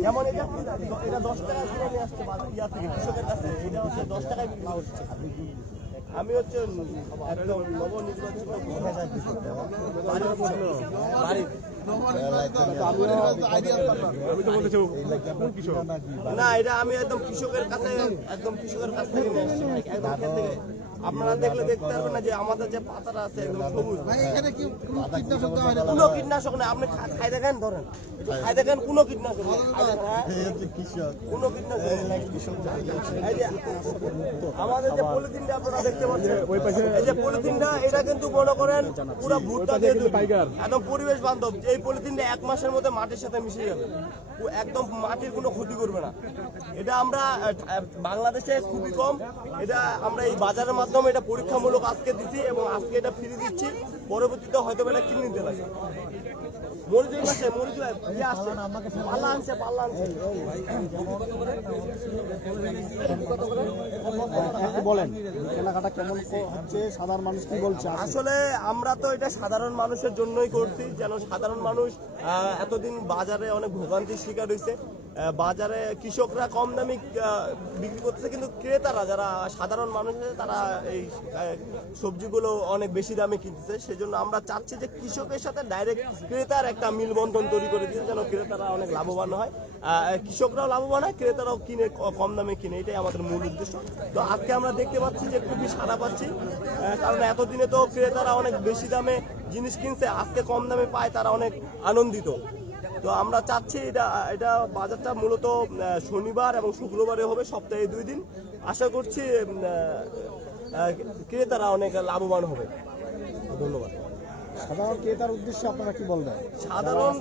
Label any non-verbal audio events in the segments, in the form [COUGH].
যেমন এটা এটা দশ টাকা কিনে নিয়ে আসছে ইয়া থেকে কৃষকের কাছে এটা হচ্ছে দশ টাকায় বিক্রি করছে আমি হচ্ছে একদম নবনির্বাচিত না এটা আমি একদম কৃষকের কাছে একদম কৃষকের কাছ থেকে একদম থেকে আপনারা দেখলে দেখতে পারবেন না যে আমাদের যে পাতাটা আছে একদম সবুজ। কোনো কীটনাশক নেই আপনি খাই দেখেন ধরেন। খাই দেখেন কোনো কীটনাশক হ্যাঁ? কোনো কীটনাশক আমাদের যে পলিথিনটা আপনারা দেখতে পাচ্ছেন এই যে পলিথিনটা এটা কিন্তু মনে করেন পুরো ভুট্টা দিয়ে তৈরি। একদম পরিবেশ বান্ধব। এই পলিথিনটা এক মাসের মধ্যে মাটির সাথে মিশে যাবে। একদম মাটির কোনো ক্ষতি করবে না। এটা আমরা বাংলাদেশে খুবই কম। এটা আমরা এই বাজারের মাধ্যমে এটা পরীক্ষামূলক আজকে দিচ্ছি এবং আজকে এটা ফিরে দিচ্ছি। পরবর্তীতে হয়তো এটা কিনে নিতে লাগে মরিচ এই মরিচ ইয়ে আসছে পাল্লা আনছে পাল্লা আনছে। বলেন কেনাকাটা কেমন হচ্ছে? সাধারণ মানুষ কি বলছে? আসলে আমরা তো এটা সাধারণ মানুষের জন্যই করছি যেন সাধারণ মানুষ এতদিন বাজারে অনেক ভোগান্তির শিকার হয়েছে বাজারে কৃষকরা কম দামে বিক্রি করতেছে কিন্তু ক্রেতারা যারা সাধারণ মানুষ আছে, তারা এই সবজিগুলো অনেক বেশি দামে কিনতেছে। সেজন্য আমরা চাচ্ছি যে কৃষকের সাথে ডাইরেক্ট ক্রেতার একটা মিলবন্ধন তৈরি করে দিতে যেন ক্রেতারা অনেক লাভবান হয়। কৃষকরাও লাভবান হয় ক্রেতারাও কিনে কম দামে কিনে। এটাই আমাদের মূল উদ্দেশ্য। তো আজকে আমরা দেখতে পাচ্ছি যে খুবই সারা পাচ্ছি কারণ এতদিনে তো ক্রেতারা অনেক বেশি দামে জিনিস কিনছে আজকে কম দামে পায় তারা অনেক আনন্দিত। তো আমরা চাচ্ছি এটা এটা বাজারটা মূলত শনিবার এবং শুক্রবারে হবে সপ্তাহে দুই দিন। আশা করছি ক্রেতারা অনেক লাভবান হবে। ধন্যবাদ। সাধারণ ক্রেতার উদ্দেশ্যে আপনারা কি বলবেন? সাধারণ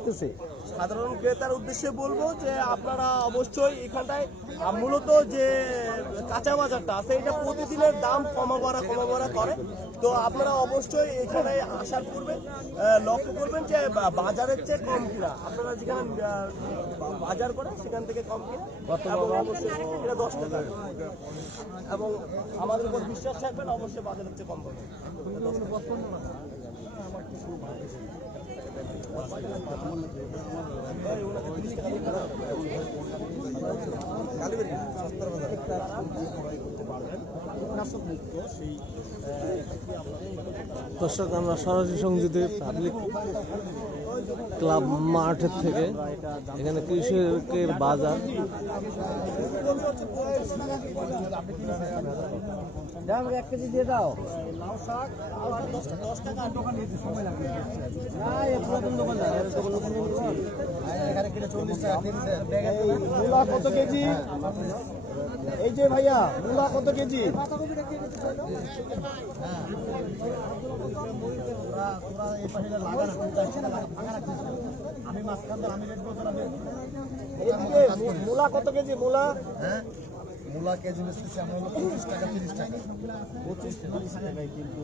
সাধারণ ক্রেতার উদ্দেশ্যে বলব যে আপনারা অবশ্যই এখানটায় মূলত যে কাঁচা বাজারটা আছে এটা প্রতিদিনের দাম কমা বাড়া কমা বাড়া করে। তো আপনারা অবশ্যই এখানে আসার পূর্বে লক্ষ্য করবেন যে বাজারের চেয়ে কম কিনা। আপনারা যেখানে বাজার করে সেখান থেকে কম কিনা। এবং অবশ্যই এটা দশ টাকা। এবং আমাদের উপর বিশ্বাস থাকবেন অবশ্যই বাজারের চেয়ে কম পাবেন দশ টাকা। দর্শক আমরা সরাসরি সংযুক্ত পাবলিক ক্লাব মাঠের থেকে এখানে কৃষকের বাজার এক কেজি দিয়ে দাও মূলা কত কেজি? এই যে ভাইয়া মূলা কত কেজি? মূলা কত কেজি মূলা? হ্যাঁ মূলা কেজি বেচতেছি আমরা হলো পঁচিশ টাকা তিরিশ টাকা। পঁচিশ তিরিশ টাকায় কিন্তু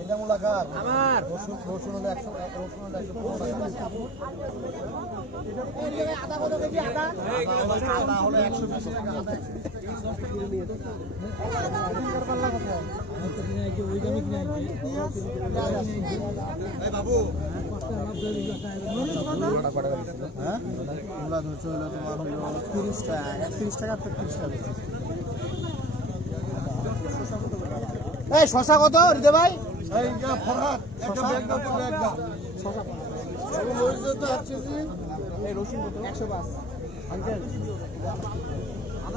এটা মূলা কার আমার রসুন রসুন হলো একশো রসুন হলো একশো টাকা আদা হলো একশো বিশ টাকা। আদা হ্যাঁ? মূলা ধরছে হলো তোমার হলো তিরিশ টাকা একত্রিশ টাকা তেত্রিশ টাকা এই শশা কত হৃদয় ভাই এই যে ফরহাদ একটা ব্যাগ দাও তো ব্যাগ দাও আমি মরিচ তো আসছে জি এই রসুন কত একশো পাঁচ আঙ্কেল আদা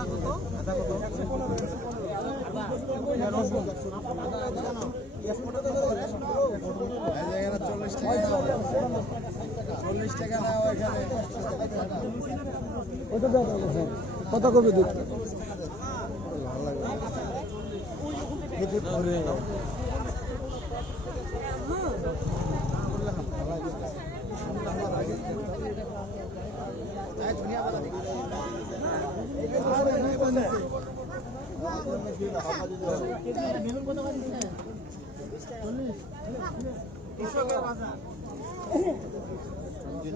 কত আদা কত? রসুন এই যে এখানে চল্লিশ চল্লিশ টাকা না ওইখানে। কত কবি দুধ? পাঁচ টাকা না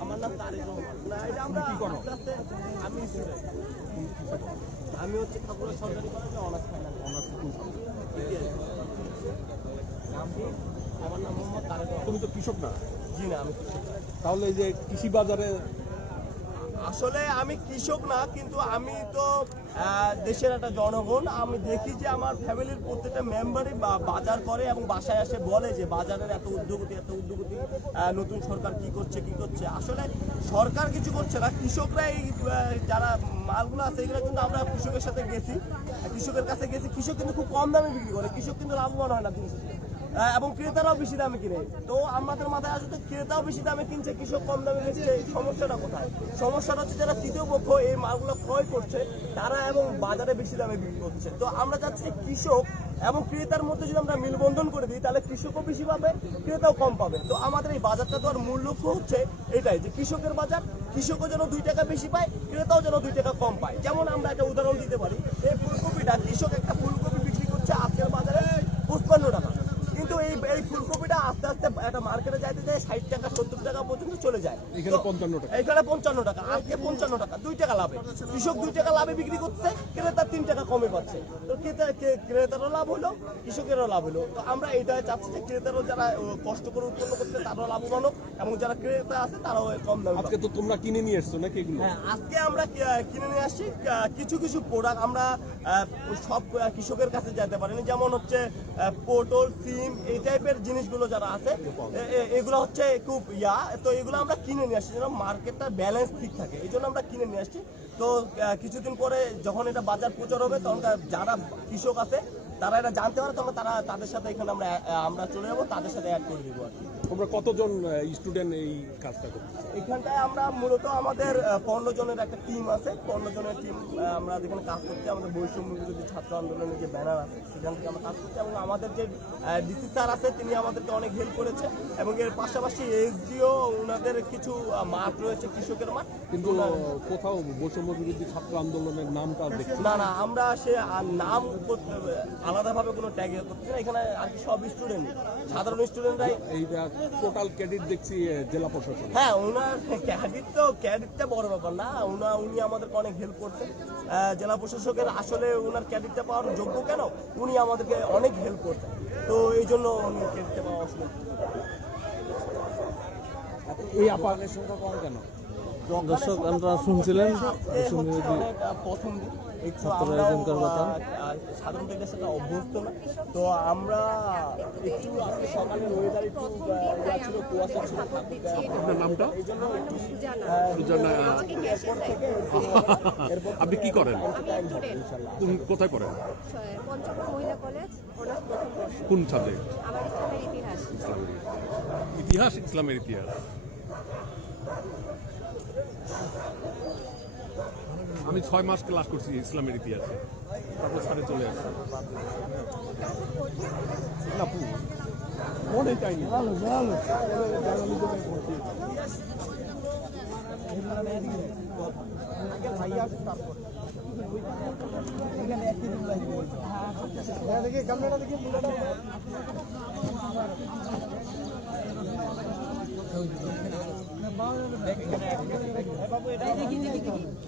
আমার নাম আমি হচ্ছে ঠাকুরের সরকারি কলেজে অনার্স আমার নাম মোহাম্মদ তুমি তো কৃষক না? জি না আমি তাহলে এই যে কৃষি বাজারে আসলে আমি কৃষক না, কিন্তু আমি তো দেশের একটা জনগণ। আমি দেখি যে আমার ফ্যামিলির প্রত্যেকটা মেম্বারই বাজার করে এবং বাসায় এসে বলে যে বাজারের এত উদ্যোগতি এত উদ্যোগতি নতুন সরকার কি করছে কি করছে। আসলে সরকার কিছু করছে না, কৃষকরা এই যারা মালগুলো আছে, এগুলো কিন্তু আমরা কৃষকের সাথে গেছি। কৃষকের কাছে গেছি, কৃষক কিন্তু খুব কম দামে বিক্রি করে, কৃষক কিন্তু লাভবান হয় না দিন এবং ক্রেতারাও বেশি দামে কিনে। তো আমাদের মাথায় আসলে ক্রেতাও বেশি দামে কিনছে, কৃষক কম দামে কিনছে সমস্যাটা কোথায়? সমস্যাটা হচ্ছে যারা তৃতীয় পক্ষ এই মালগুলো ক্রয় করছে, তারা এবং বাজারে বেশি দামে বিক্রি করছে তো আমরা চাচ্ছি কৃষক এবং ক্রেতার মধ্যে যদি আমরা মিলবন্ধন করে দিই, তাহলে কৃষকও বেশি পাবে, ক্রেতাও কম পাবে। তো আমাদের এই বাজারটা তো আর মূল লক্ষ্য হচ্ছে এটাই যে কৃষকের বাজার, কৃষকও যেন দুই টাকা বেশি পায়, ক্রেতাও যেন দুই টাকা কম পায়। যেমন আমরা একটা উদাহরণ দিতে পারি, এই ফুলকপিটা কৃষক একটা ফুলকপি বিক্রি করছে আজকের বাজারে পঁচপান্ন টাকা। কিন্তু এই এই ফুলকপিটা আস্তে আস্তে একটা মার্কেটে যাইতে যায় ষাট টাকা সত্তর টাকা পর্যন্ত চলে যায় এখানে পঞ্চান্ন টাকা। এখানে পঞ্চান্ন টাকা আজকে পঞ্চান্ন টাকা দুই টাকা লাভে কৃষক দুই টাকা লাভে বিক্রি করছে ক্রেতা তিন টাকা কমে পাচ্ছে। তো ক্রেতা ক্রেতারও লাভ হলো কৃষকেরও লাভ হলো। তো আমরা এটা চাচ্ছি যে ক্রেতারও যারা কষ্ট করে উৎপন্ন করছে তারাও লাভবান হোক এবং যারা ক্রেতা আছে তারাও কম দামে আজকে তো তোমরা কিনে নিয়ে এসছো নাকি এগুলো? হ্যাঁ আজকে আমরা কিনে নিয়ে আসছি কিছু কিছু প্রোডাক্ট আমরা সব কৃষকের কাছে যেতে পারিনি। যেমন হচ্ছে পটল সিম এই টাইপের জিনিসগুলো যারা আছে এগুলো হচ্ছে খুব ইয়া। তো এগুলো আমরা কিনে নিয়ে আসছি যেন মার্কেটটা ব্যালেন্স ঠিক থাকে। এই জন্য আমরা কিনে নিয়ে আসছি। তো কিছুদিন পরে যখন এটা বাজার প্রচার হবে, তখন যারা কৃষক আছে, তারা এটা জানতে পারে, তখন তারা তাদের সাথে এখানে আমরা আমরা চলে যাব, তাদের সাথে অ্যাড করে দিব আর কি। তোমরা কতজন স্টুডেন্ট এই কাজটা করছ এখানটায় আমরা মূলত আমাদের পনেরো জনের একটা টিম আছে। পনেরো জনের টিম আমরা যেখানে কাজ করছি আমাদের বৈষম্য বিরোধী ছাত্র আন্দোলনের যে ব্যানার আছে সেখান থেকে আমরা কাজ করছি এবং আমাদের যে ডিসি স্যার আছে তিনি আমাদেরকে অনেক হেল্প করেছে এবং এর পাশাপাশি এসডিও ওনাদের কিছু মাঠ রয়েছে কৃষকের মাঠ। কিন্তু কোথাও বৈষম্য বিরোধী ছাত্র আন্দোলনের নামটা দেখছি না না। আমরা সে নাম আলাদাভাবে কোনো ট্যাগ করছি না। এখানে আর কি সব স্টুডেন্ট সাধারণ স্টুডেন্টরাই এইটা টোটাল ক্রেডিট দেখছি জেলা প্রশাসন হ্যাঁ ওনার ক্যাডিট তো ক্যাডিটটা বড় ব্যাপার না। ওনা উনি আমাদেরকে অনেক হেল্প করছে জেলা প্রশাসকের আসলে ওনার ক্যাডিটটা পাওয়ার যোগ্য কেন? উনি আমাদেরকে অনেক হেল্প করছেন তো এই জন্য উনি ক্যাডিটটা পাওয়া অসুবিধা এই আপনাদের সংখ্যা কম কেন? দর্শক আপনারা শুনছিলেন কথা। সাধারণত এটার সাথে অভ্যস্ত না তো আমরা একটু আজকে সকালে ওয়েদার একটু ছিল কুয়াশা ছিল। আপনার নামটা? [LAUGHS] আপনি কি করেন? কোন- কোথায় পড়েন পঞ্চগড় মহিলা কলেজ অনার্স প্রথম বর্ষ। কোন সাবজেক্ট ইতিহাস। ইসলামের ইতিহাস। আমি ছয় মাস ক্লাস করছি ইসলামের ইতিহাসে। তারপর সাড়ে চলে আসছি। মনে চাইনি। দেখি ক্যামেরাটা দেখি।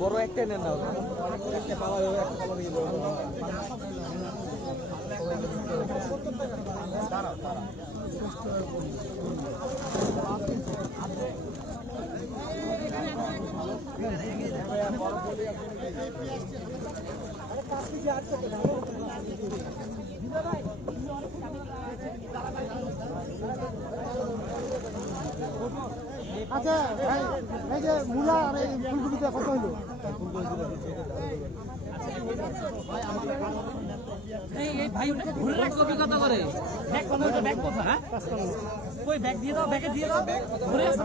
বড় একটাই নেন না আচ্ছা এই যে মূলা আর এই ফুলকপিটা কত হইল? এই এই ভাই ঘুরে রাখ কপি কত করে। ব্যাগ ওটা ব্যাগ কোথা হ্যাঁ? কই ব্যাগ দিয়ে দাও ব্যাগে দিয়ে দাও। ঘুরে আসো।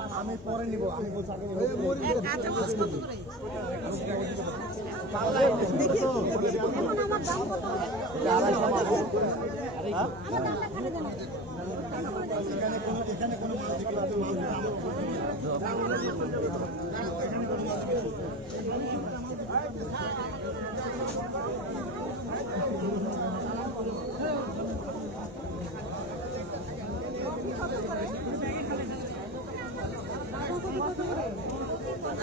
এই এই বাবু এই এই ভাইয়া, এটা সহ একবারে মাত্র একটা এই বাবু আমি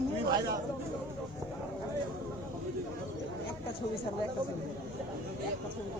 কম করে হব একটা ছবি। একটা ছবি